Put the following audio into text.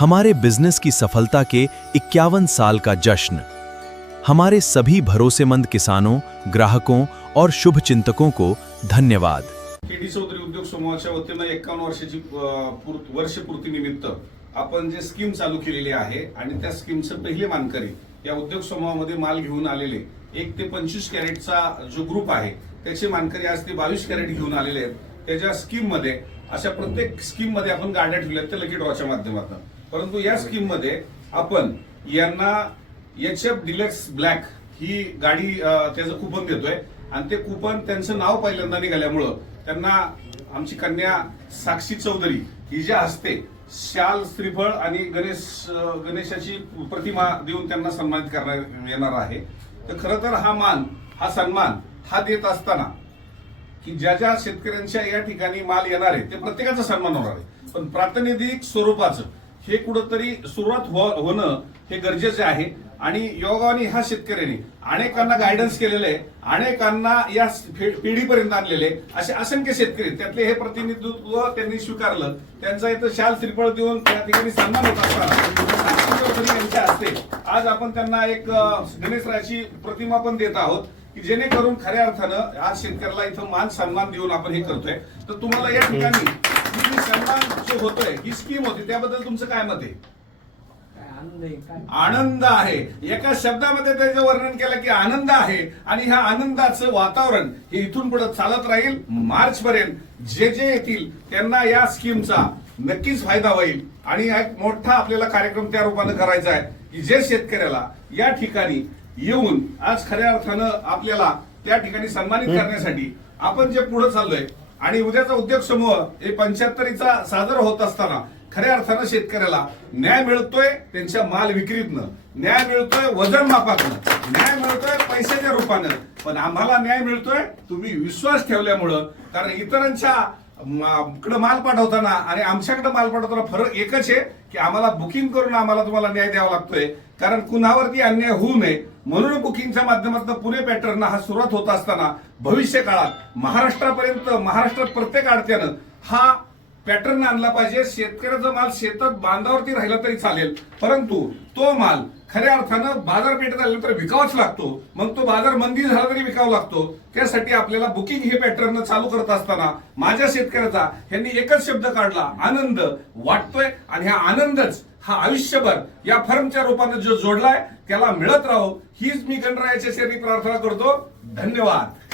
हमारे बिजनेस की सफलता के 51 साल का जश्न। हमारे सभी भरोसेमंद किसानों, ग्राहकों और शुभचिंतकों को धन्यवाद। केडी चौधरी उद्योग समूहाच्या वतीनं 51 वर्षाची वर्षपूर्ती निमित्त आपण जे स्कीम चालू केलेली आहे आणि त्या स्कीमचे पहिले मानकरी या उद्योग समूहामध्ये माल घेऊन आलेले 1 ते 25 कॅरेटचा जो ग्रुप आहे त्याचे मानकरी आज ते 22 कॅरेट घेऊन आलेले आहेत। त्याच्या स्कीम मध्ये अशा प्रत्येक स्कीम मध्ये आपण गाड्या ठेवल्यात त्या लकी ड्रॉच्या माध्यमातून, परंतु या स्कीम मध्ये आपण यांना HF डिलक्स ब्लॅक ही गाडी त्याचं कुपन देतोय आणि ते कुपन त्यांचं नाव पहिल्यांदा निघाल्यामुळं त्यांना आमची कन्या साक्षी चौधरी हिच्या हस्ते शाल, श्रीफळ आणि गणेशाची प्रतिमा देऊन त्यांना सन्मानित करण्यात येणार आहे। तर खरं तर हा सन्मान देत असताना की ज्या ज्या शेतकऱ्यांच्या या ठिकाणी माल येणार आहे ते प्रत्येकाचा सन्मान होणार आहे, पण प्रातिनिधिक स्वरूपाचं हे कुठंतरी सुरुवात होणं हे गरजेचं आहे। आणि योगाने ह्या शेतकऱ्यांनी अनेकांना गायडन्स केलेलं आहे, अनेकांना या पिढीपर्यंत आणलेले असे असंख्य शेतकरी, त्यातले हे प्रतिनिधित्व त्यांनी स्वीकारलं। त्यांचा इथं शाल, श्रीफळ देऊन त्या ठिकाणी सन्मान होत असताना यांच्या हस्ते आज आपण त्यांना एक गणेशरायाची प्रतिमा पण देत आहोत की जेणेकरून खऱ्या अर्थानं आज शेतकऱ्याला इथं मान सन्मान देऊन आपण हे करतोय। तर तुम्हाला या ठिकाणी सन्मान जो होतोय ही स्कीम होती त्याबद्दल तुमचं काय मत आहे? आनंद आहे, एका शब्दामध्ये त्याचं वर्णन केलं की आनंद आहे। आणि ह्या आनंदाचं वातावरण हे इथून पुढे चालत राहील। मार्च पर्यंत जे येतील त्यांना या स्कीमचा नक्कीच फायदा होईल आणि एक मोठा आपल्याला कार्यक्रम त्या रूपाने करायचा आहे की जे शेतकऱ्याला या ठिकाणी येऊन आज खऱ्या अर्थानं आपल्याला त्या ठिकाणी सन्मानित करण्यासाठी आपण जे पुढे चाललोय आणि उद्याचा उद्योग समूह हे 75चा साजरा होत असताना खऱ्या अर्थानं शेतकऱ्याला न्याय मिळतोय, त्यांच्या माल विक्रीतनं न्याय मिळतोय, वजन मापातनं न्याय मिळतोय, पैशाच्या रूपानं, पण आम्हाला न्याय मिळतोय तुम्ही विश्वास ठेवल्यामुळं। कारण इतरांच्या कडे माल पाठवताना आणि आमच्याकडे माल पाठवताना फरक एकच आहे की आम्हाला बुकिंग करून आम्हाला तुम्हाला न्याय द्यावा लागतोय, कारण कुणावरती अन्याय होऊ नये म्हणून बुकिंगच्या माध्यमातून पुणे पॅटर्न हा सुरुवात होत असताना भविष्य काळात महाराष्ट्रात प्रत्येक आडत्यानं हा पॅटर्न आणला पाहिजे। शेतकऱ्याचा माल शेतात बांधावरती राहिला तरी चालेल, परंतु तो माल खऱ्या अर्थानं बाजारपेठेत आला तर विकावाच लागतो, मग तो बाजार मंदी झाला तरी विकावा लागतो। त्यासाठी आपल्याला बुकिंग हे पॅटर्न चालू करत असताना माझ्या शेतकऱ्याचा यांनी एकच शब्द काढला, आनंद वाटतोय। आणि हा आनंदच हा आयुष्यभर या फर्मच्या रूपाने जो जोडलाय त्याला मिळत राहो हीच मी गणरायाच्या चरणी प्रार्थना करतो। धन्यवाद।